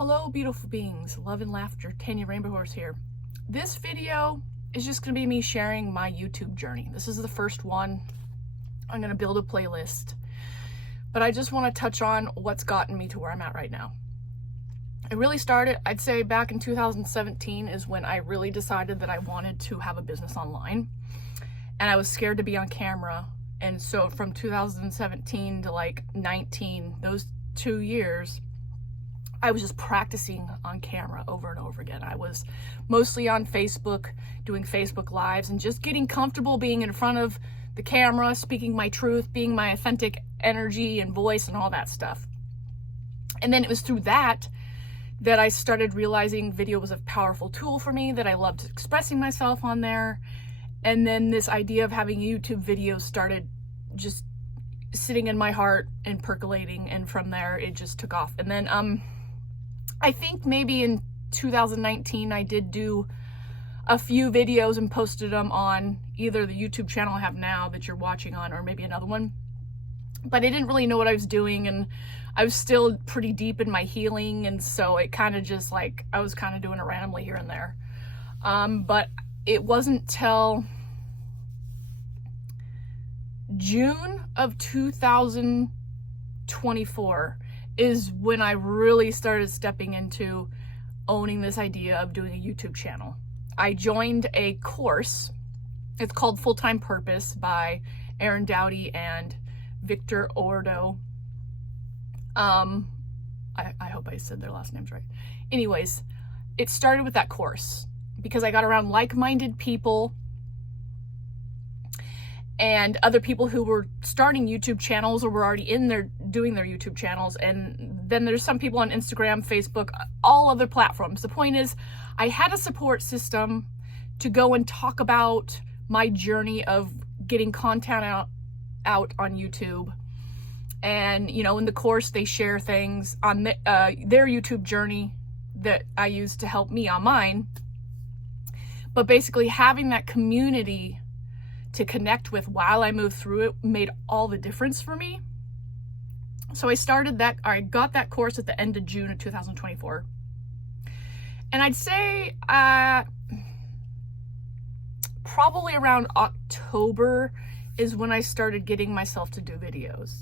Hello, beautiful beings. Love and laughter. Tanya Rainbow Horse here. This video is just going to be me sharing my YouTube journey. This is the first one. I'm going to build a playlist. But I just want to touch on what's gotten me to where I'm at right now. It really started, I'd say back in 2017 is when I really decided that I wanted to have a business online. And I was scared to be on camera. And so from 2017 to like 19, those 2 years, I was just practicing on camera over and over again. I was mostly on Facebook, doing Facebook Lives and just getting comfortable being in front of the camera, speaking my truth, being my authentic energy and voice and all that stuff. And then it was through that I started realizing video was a powerful tool for me, that I loved expressing myself on there. And then this idea of having YouTube videos started just sitting in my heart and percolating. And from there, it just took off. And then, I think maybe in 2019, I did do a few videos and posted them on either the YouTube channel I have now that you're watching on, or maybe another one. But I didn't really know what I was doing, and I was still pretty deep in my healing, and so it kind of just like, I was kind of doing it randomly here and there. But it wasn't till June of 2024 is when I really started stepping into owning this idea of doing a YouTube channel. I joined a course. It's called Full-Time Purpose by Aaron Dowdy and Victor Ordo. I hope I said their last names right. Anyways, it started with that course because I got around like-minded people and other people who were starting YouTube channels or were already in there doing their YouTube channels. And then there's some people on Instagram, Facebook, all other platforms. The point is, I had a support system to go and talk about my journey of getting content out on YouTube. And, you know, in the course, they share things on their YouTube journey that I use to help me on mine. But basically having that community to connect with while I moved through it made all the difference for me. So I got that course at the end of June of 2024. And I'd say probably around October is when I started getting myself to do videos.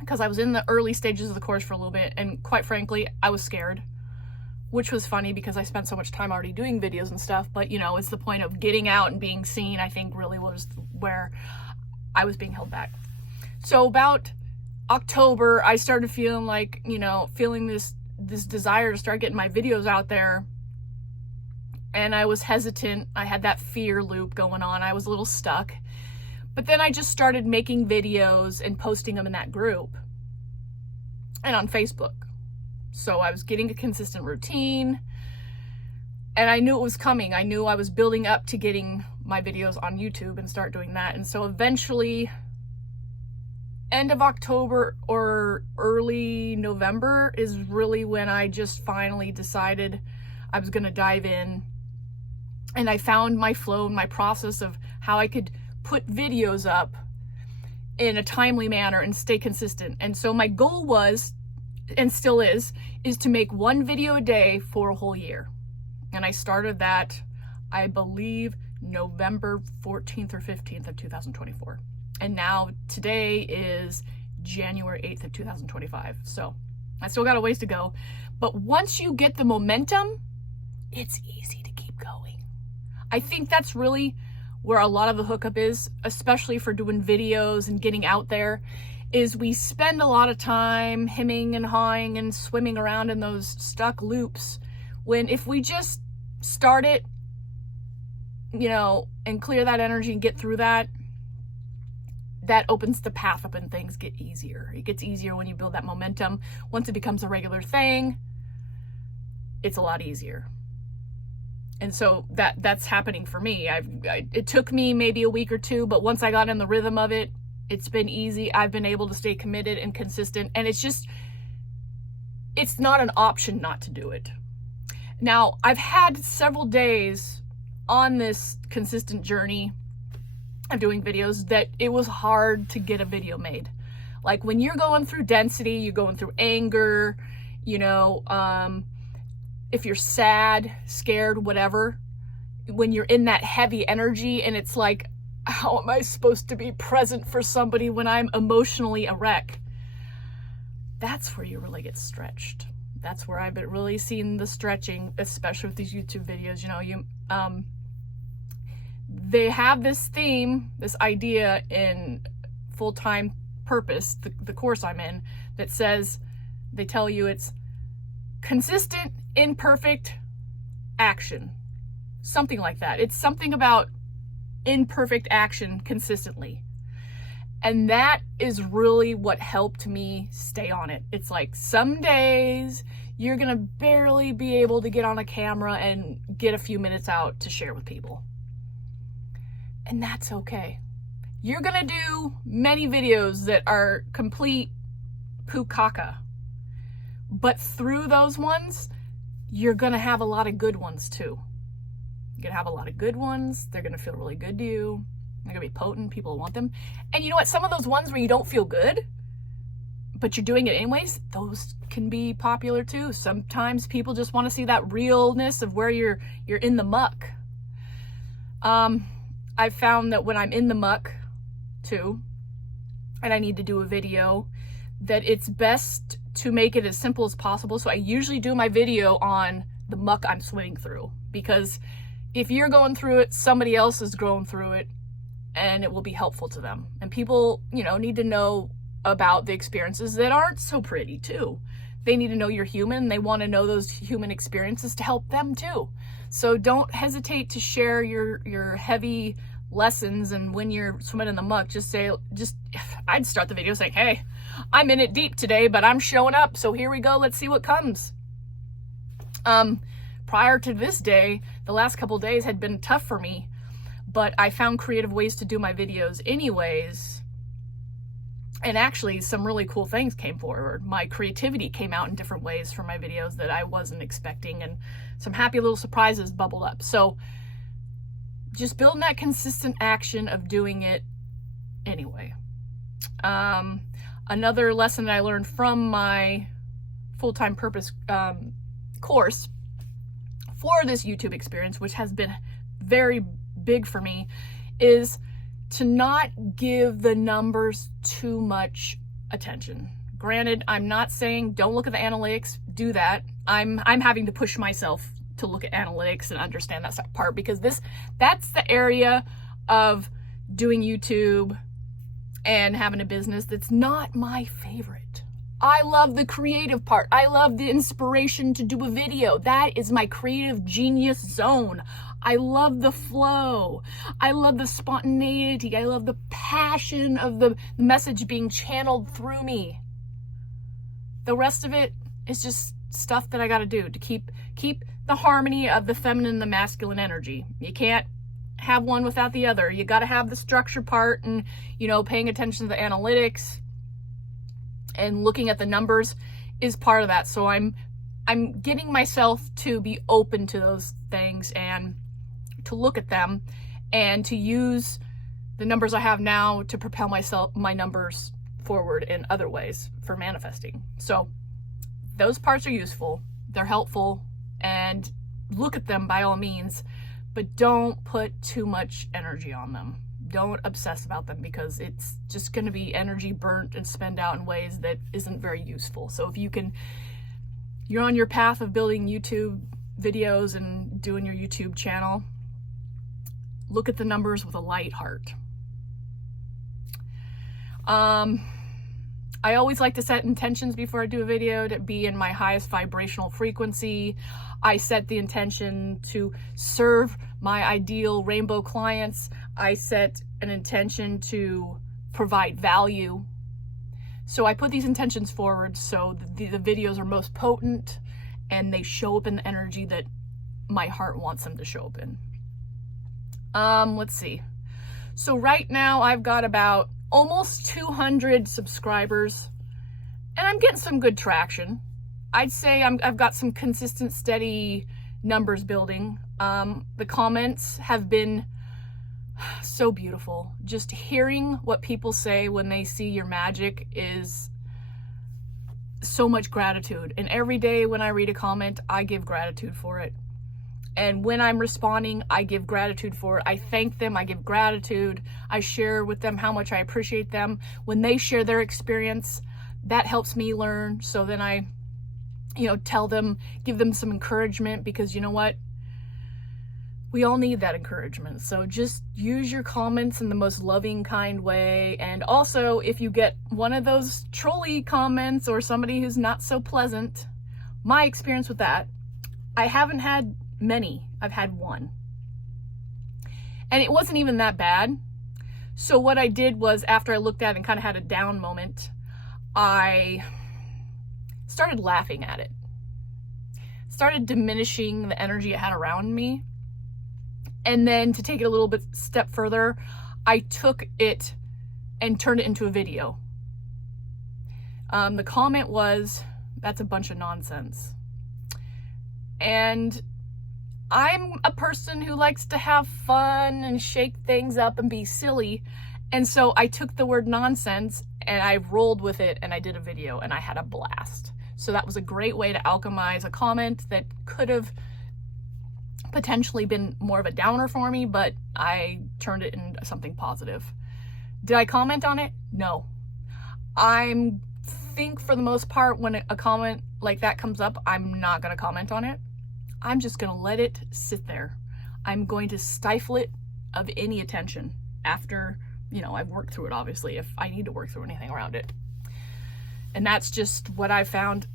Because I was in the early stages of the course for a little bit, and quite frankly, I was scared. Which was funny because I spent so much time already doing videos and stuff, but you know, it's the point of getting out and being seen, I think really was where I was being held back. So about October, I started feeling like, you know, feeling this desire to start getting my videos out there. And I was hesitant. I had that fear loop going on. I was a little stuck. But then I just started making videos and posting them in that group and on Facebook. So I was getting a consistent routine and I knew it was coming. I knew I was building up to getting my videos on YouTube and start doing that. And so eventually, end of October or early November is really when I just finally decided I was going to dive in. And I found my flow and my process of how I could put videos up in a timely manner and stay consistent. And so my goal was, and still is to make one video a day for a whole year. And I started that, I believe, November 14th or 15th of 2024. And now today is January 8th of 2025. So I still got a ways to go. But once you get the momentum, it's easy to keep going. I think that's really where a lot of the hookup is, especially for doing videos and getting out there, is we spend a lot of time hemming and hawing and swimming around in those stuck loops, when if we just start it, you know, and clear that energy and get through that, that opens the path up and things get easier. It gets easier when you build that momentum. Once it becomes a regular thing, it's a lot easier. And so that's happening for me. It took me maybe a week or two, but once I got in the rhythm of it, it's been easy. I've been able to stay committed and consistent, and it's not an option not to do it. Now, I've had several days on this consistent journey of doing videos that it was hard to get a video made. Like when you're going through density, you're going through anger, You know, if you're sad, scared, whatever, when you're in that heavy energy and it's like, how am I supposed to be present for somebody when I'm emotionally a wreck? That's where you really get stretched. That's where I've been really seeing the stretching, especially with these YouTube videos. You know, they have this theme, this idea in Full-Time Purpose, the course I'm in, that says, they tell you it's consistent, imperfect action. Something like that. It's something about imperfect action consistently. And that is really what helped me stay on it. It's like some days you're gonna barely be able to get on a camera and get a few minutes out to share with people. And that's okay. You're gonna do many videos that are complete pukaka. But through those ones, you're gonna have a lot of good ones too. You're gonna have a lot of good ones. They're gonna feel really good to you. They're gonna be potent. People want them. And you know what? Some of those ones where you don't feel good, but you're doing it anyways, those can be popular too. Sometimes people just want to see that realness of where you're in the muck. I've found that when I'm in the muck too, and I need to do a video, that it's best to make it as simple as possible. So I usually do my video on the muck I'm swimming through, because if you're going through it, somebody else is going through it, and it will be helpful to them. And people, you know, need to know about the experiences that aren't so pretty too. They need to know you're human. They want to know those human experiences to help them too. So don't hesitate to share your heavy lessons. And when you're swimming in the muck, I'd start the video saying, hey, I'm in it deep today, but I'm showing up. So here we go. Let's see what comes. Prior to this day, the last couple of days had been tough for me, but I found creative ways to do my videos anyways. And actually some really cool things came forward. My creativity came out in different ways for my videos that I wasn't expecting, and some happy little surprises bubbled up. So just building that consistent action of doing it anyway. Another lesson that I learned from my Full-Time Purpose course for this YouTube experience, which has been very big for me, is to not give the numbers too much attention. Granted, I'm not saying don't look at the analytics, do that. I'm having to push myself to look at analytics and understand that part, because that's the area of doing YouTube and having a business that's not my favorite. I love the creative part. I love the inspiration to do a video. That is my creative genius zone. I love the flow. I love the spontaneity. I love the passion of the message being channeled through me. The rest of it is just stuff that I got to do to keep the harmony of the feminine and the masculine energy. You can't have one without the other. You got to have the structure part, and, you know, paying attention to the analytics and looking at the numbers is part of that. So I'm getting myself to be open to those things and to look at them and to use the numbers I have now to propel my numbers forward in other ways for manifesting. So those parts are useful. They're helpful, and look at them by all means, but don't put too much energy on them. Don't obsess about them, because it's just going to be energy burnt and spent out in ways that isn't very useful. So if you're on your path of building YouTube videos and doing your YouTube channel, look at the numbers with a light heart. I always like to set intentions before I do a video to be in my highest vibrational frequency. I set the intention to serve my ideal rainbow clients. I set an intention to provide value. So I put these intentions forward so the videos are most potent and they show up in the energy that my heart wants them to show up in. Let's see. So right now I've got about almost 200 subscribers, and I'm getting some good traction. I'd say I've got some consistent, steady numbers building. The comments have been so beautiful. Just hearing what people say when they see your magic is so much gratitude. And every day when I read a comment, I give gratitude for it. And when I'm responding, I give gratitude for it. I thank them, I give gratitude. I share with them how much I appreciate them. When they share their experience, that helps me learn. So then I, tell them, give them some encouragement, because you know what? We all need that encouragement. So just use your comments in the most loving, kind way. And also, if you get one of those trolly comments or somebody who's not so pleasant, my experience with that, I haven't had many. I've had one. And it wasn't even that bad. So what I did was, after I looked at it and kind of had a down moment, I started laughing at it. Started diminishing the energy it had around me. And then to take it a little bit step further, I took it and turned it into a video. The comment was, "That's a bunch of nonsense." And I'm a person who likes to have fun and shake things up and be silly. And so I took the word nonsense and I rolled with it and I did a video and I had a blast. So that was a great way to alchemize a comment that could have potentially been more of a downer for me, but I turned it into something positive. Did I comment on it? No. I think for the most part, when a comment like that comes up, I'm not going to comment on it. I'm just going to let it sit there. I'm going to stifle it of any attention after, I've worked through it, obviously, if I need to work through anything around it. And that's just what I found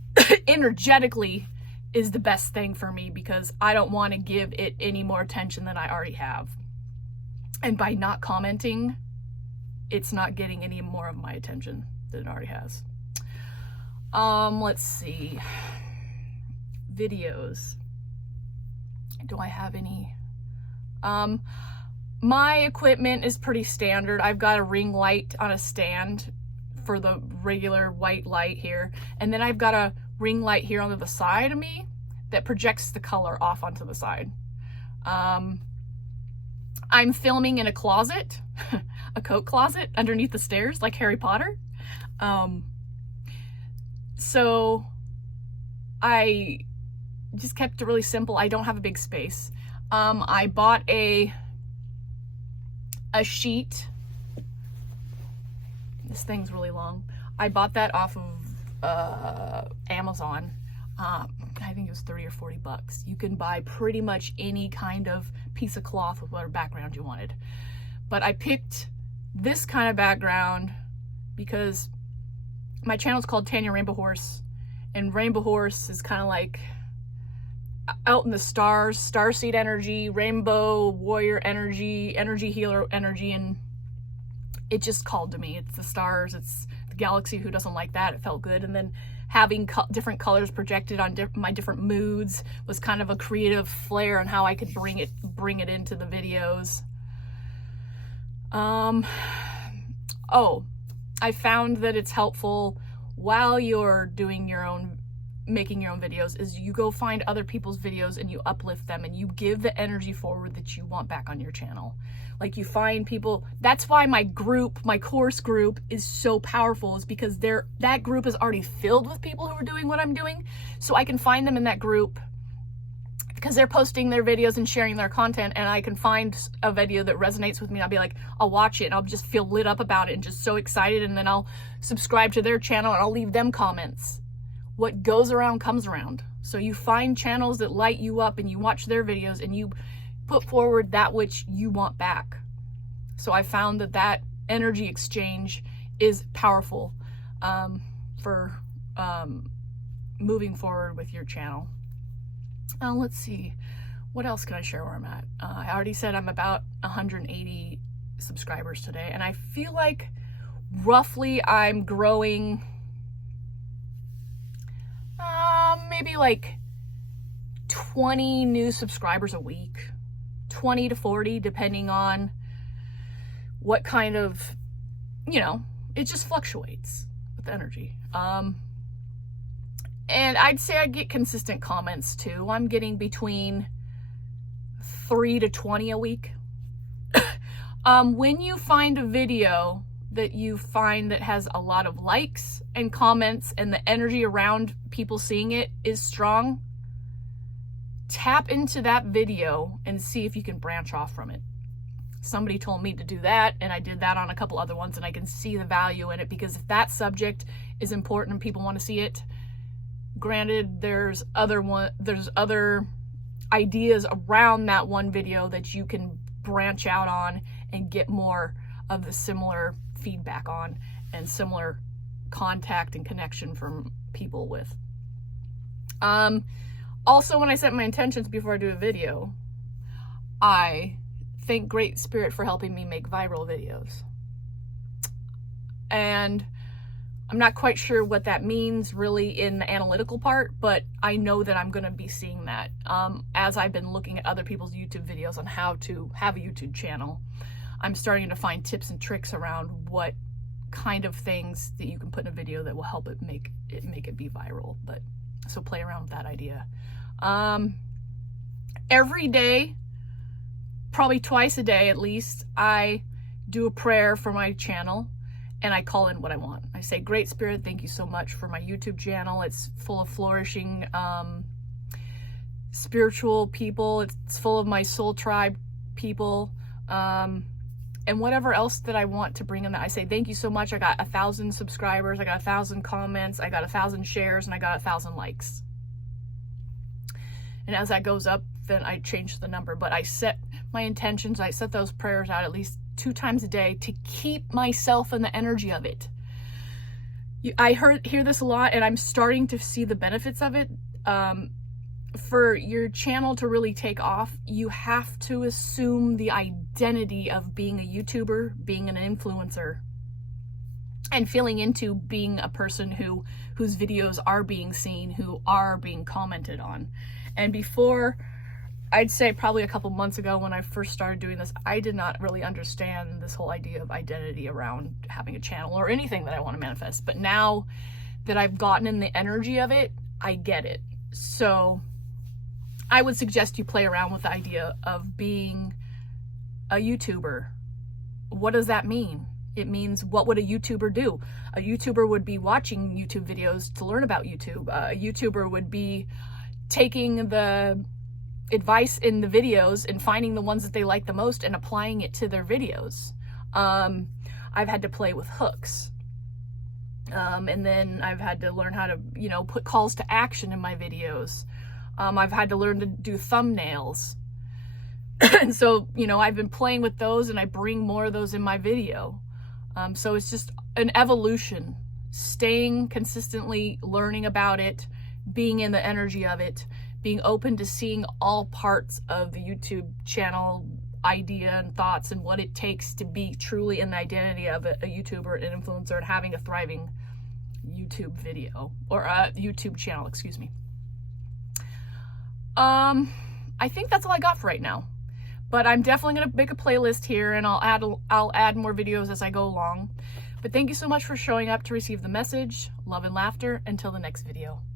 energetically is the best thing for me, because I don't want to give it any more attention than I already have. And by not commenting, it's not getting any more of my attention than it already has. Let's see. Videos. Do I have any? My equipment is pretty standard. I've got a ring light on a stand for the regular white light here. And then I've got a ring light here on the side of me that projects the color off onto the side. I'm filming in a closet, a coat closet underneath the stairs, like Harry Potter. So I just kept it really simple. I don't have a big space. I bought a sheet. This thing's really long. I bought that off of Amazon. I think it was 30 or 40 bucks. You can buy pretty much any kind of piece of cloth with whatever background you wanted. But I picked this kind of background because my channel is called Tanya Rainbow Horse, and Rainbow Horse is kind of like out in the stars, starseed energy, rainbow warrior energy, energy healer energy, and it just called to me. It's the stars, it's the galaxy. Who doesn't like that? It felt good. And then having different colors projected on my different moods was kind of a creative flair on how I could bring it into the videos. Oh, I found that it's helpful while you're doing making your own videos, is you go find other people's videos and you uplift them and you give the energy forward that you want back on your channel. Like, you find people. That's why my course group is so powerful, is because that group is already filled with people who are doing what I'm doing. So I can find them in that group because they're posting their videos and sharing their content, and I can find a video that resonates with me. I'll be like, I'll watch it and I'll just feel lit up about it and just so excited, and then I'll subscribe to their channel and I'll leave them comments. What goes around comes around. So you find channels that light you up and you watch their videos and you put forward that which you want back. So I found that energy exchange is powerful for moving forward with your channel. Let's see, what else can I share where I'm at? I already said I'm about 180 subscribers today, and I feel like roughly I'm growing maybe like 20 new subscribers a week, 20 to 40, depending on what kind of, it just fluctuates with energy. And I'd say I get consistent comments too. I'm getting between 3 to 20 a week. When you find a video that you find that has a lot of likes and comments and the energy around people seeing it is strong, tap into that video and see if you can branch off from it. Somebody told me to do that, and I did that on a couple other ones, and I can see the value in it, because if that subject is important and people want to see it, granted, there's other ideas around that one video that you can branch out on and get more of the similar feedback on and similar contact and connection from people with. Also, when I set my intentions before I do a video, I thank Great Spirit for helping me make viral videos. And I'm not quite sure what that means really in the analytical part, but I know that I'm going to be seeing that as I've been looking at other people's YouTube videos on how to have a YouTube channel. I'm starting to find tips and tricks around what kind of things that you can put in a video that will help it make it be viral. But so play around with that idea. Every day, probably twice a day at least, I do a prayer for my channel and I call in what I want. I say, Great Spirit, thank you so much for my YouTube channel. It's full of flourishing spiritual people. It's full of my soul tribe people. And whatever else that I want to bring in that, I say, thank you so much. I got 1,000 subscribers. I got 1,000 comments. I got 1,000 shares, and I got 1,000 likes. And as that goes up, then I change the number. But I set my intentions. I set those prayers out at least 2 times a day to keep myself in the energy of it. I hear this a lot, and I'm starting to see the benefits of it. For your channel to really take off, you have to assume the identity of being a YouTuber, being an influencer, and feeling into being a person whose videos are being seen, who are being commented on. And before, I'd say probably a couple months ago when I first started doing this, I did not really understand this whole idea of identity around having a channel or anything that I want to manifest. But now that I've gotten in the energy of it, I get it. So I would suggest you play around with the idea of being a YouTuber. What does that mean? It means, what would a YouTuber do? A YouTuber would be watching YouTube videos to learn about YouTube. A YouTuber would be taking the advice in the videos and finding the ones that they like the most and applying it to their videos. I've had to play with hooks. And then I've had to learn how to, put calls to action in my videos. I've had to learn to do thumbnails. And so, I've been playing with those, and I bring more of those in my video. So it's just an evolution, staying consistently learning about it, being in the energy of it, being open to seeing all parts of the YouTube channel idea and thoughts and what it takes to be truly in the identity of a YouTuber, an influencer, and having a thriving YouTube video or a YouTube channel, excuse me. I think that's all I got for right now, but I'm definitely going to make a playlist here, and I'll add more videos as I go along. But thank you so much for showing up to receive the message. Love and laughter. Until the next video.